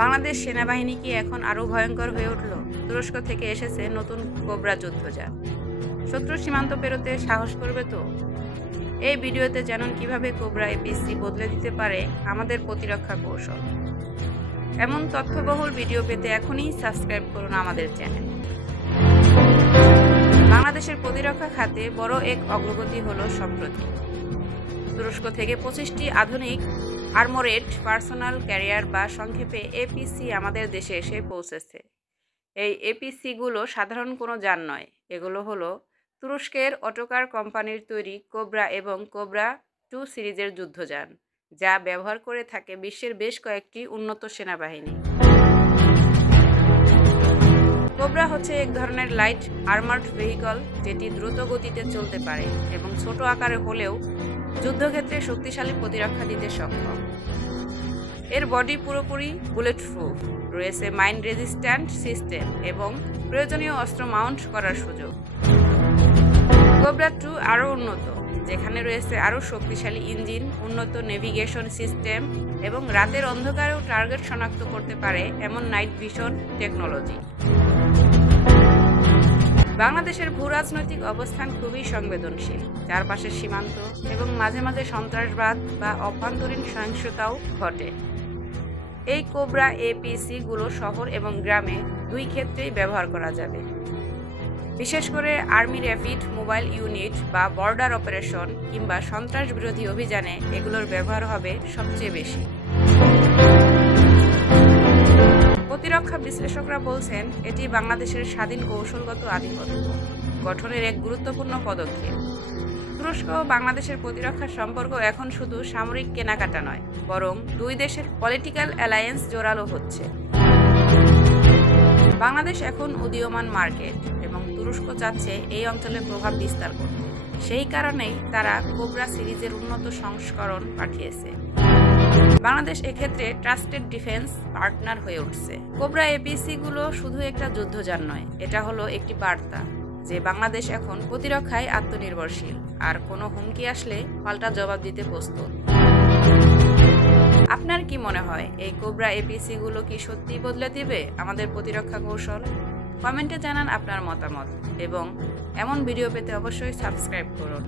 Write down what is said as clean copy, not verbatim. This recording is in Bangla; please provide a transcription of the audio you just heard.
বাংলাদেশ সেনাবাহিনী কি এখন আরও ভয়ঙ্কর হয়ে উঠল? তুরস্ক থেকে এসেছে নতুন কোবরা যুদ্ধযান। শত্রু সীমান্ত পেরোতে সাহস করবে তো? এই ভিডিওতে জানুন কিভাবে কোবরা এপিসি বদলে দিতে পারে আমাদের প্রতিরক্ষা কৌশল। এমন তথ্যবহুল ভিডিও পেতে এখনই সাবস্ক্রাইব করুন আমাদের চ্যানেল। বাংলাদেশের প্রতিরক্ষা খাতে বড় এক অগ্রগতি হলো সম্প্রতি তুরস্ক থেকে 25টি আধুনিক আর্মোরেড পার্সোনাল ক্যারিয়ার বা সংক্ষেপে এপিসি আমাদের দেশে এসে পৌঁছেছে। এই এপিসিগুলো সাধারণ কোনো যান নয়, এগুলো হলো তুরস্কের অটোকার কোম্পানির তৈরি কোবরা এবং কোবরা 2 সিরিজের যুদ্ধযান, যা ব্যবহার করে থাকে বিশ্বের বেশ কয়েকটি উন্নত সেনাবাহিনী। কোবরা হচ্ছে এক ধরনের লাইট আর্মার্ড ভেহিকল, যেটি দ্রুত গতিতে চলতে পারে এবং ছোট আকারে হলেও যুদ্ধক্ষেত্রে শক্তিশালী প্রতিরক্ষা দিতে সক্ষম। এর বডি পুরোপুরি বুলেট প্রুফ, রয়েছে মাইন রেজিস্ট্যান্ট সিস্টেম এবং প্রয়োজনীয় অস্ত্র মাউন্ট করার সুযোগ। কোবরা 2 আরও উন্নত, যেখানে রয়েছে আরও শক্তিশালী ইঞ্জিন, উন্নত নেভিগেশন সিস্টেম এবং রাতের অন্ধকারেও টার্গেট শনাক্ত করতে পারে এমন নাইট ভিশন টেকনোলজি। বাংলাদেশের ভূরাজনৈতিক অবস্থান খুবই সংবেদনশীল, চারপাশের সীমান্ত এবং মাঝে মাঝে সন্ত্রাসবাদ বা অভ্যন্তরীণ সহিংসতাও ঘটে। এই কোবরা এপিসিগুলো শহর এবং গ্রামে দুই ক্ষেত্রেই ব্যবহার করা যাবে। বিশেষ করে আর্মি র্যাপিড মোবাইল ইউনিট বা বর্ডার অপারেশন কিংবা সন্ত্রাস বিরোধী অভিযানে এগুলোর ব্যবহার হবে সবচেয়ে বেশি। প্রতিরক্ষা বিশ্লেষকরা বলছেন এটি বাংলাদেশের স্বাধীন কৌশলগত আধিপত্য গঠনের এক গুরুত্বপূর্ণ পদক্ষেপ। তুরস্ক ও বাংলাদেশের প্রতিরক্ষা সম্পর্ক এখন শুধু সামরিক কেনাকাটা নয়, বরং দুই দেশের পলিটিক্যাল অ্যালায়েন্স জোরালো হচ্ছে। বাংলাদেশ এখন উদীয়মান মার্কেট এবং তুরস্ক চাচ্ছে এই অঞ্চলে প্রভাব বিস্তার করতে। সেই কারণেই তারা কোবরা সিরিজের উন্নত সংস্করণ পাঠিয়েছে। বাংলাদেশ এক্ষেত্রে ট্রাস্টেড ডিফেন্স পার্টনার হয়ে উঠছে। কোবরা এপিসিগুলো শুধু একটা যুদ্ধযান নয়, এটা হলো একটি বার্তা যে বাংলাদেশ এখন প্রতিরক্ষায় আত্মনির্ভরশীল আর কোনো হুমকি আসলে পাল্টা জবাব দিতে প্রস্তুত। আপনার কি মনে হয় এই কোবরা এপিসিগুলো কি সত্যিই বদলে দিবে আমাদের প্রতিরক্ষা কৌশল? কমেন্টে জানান আপনার মতামত এবং এমন ভিডিও পেতে অবশ্যই সাবস্ক্রাইব করুন।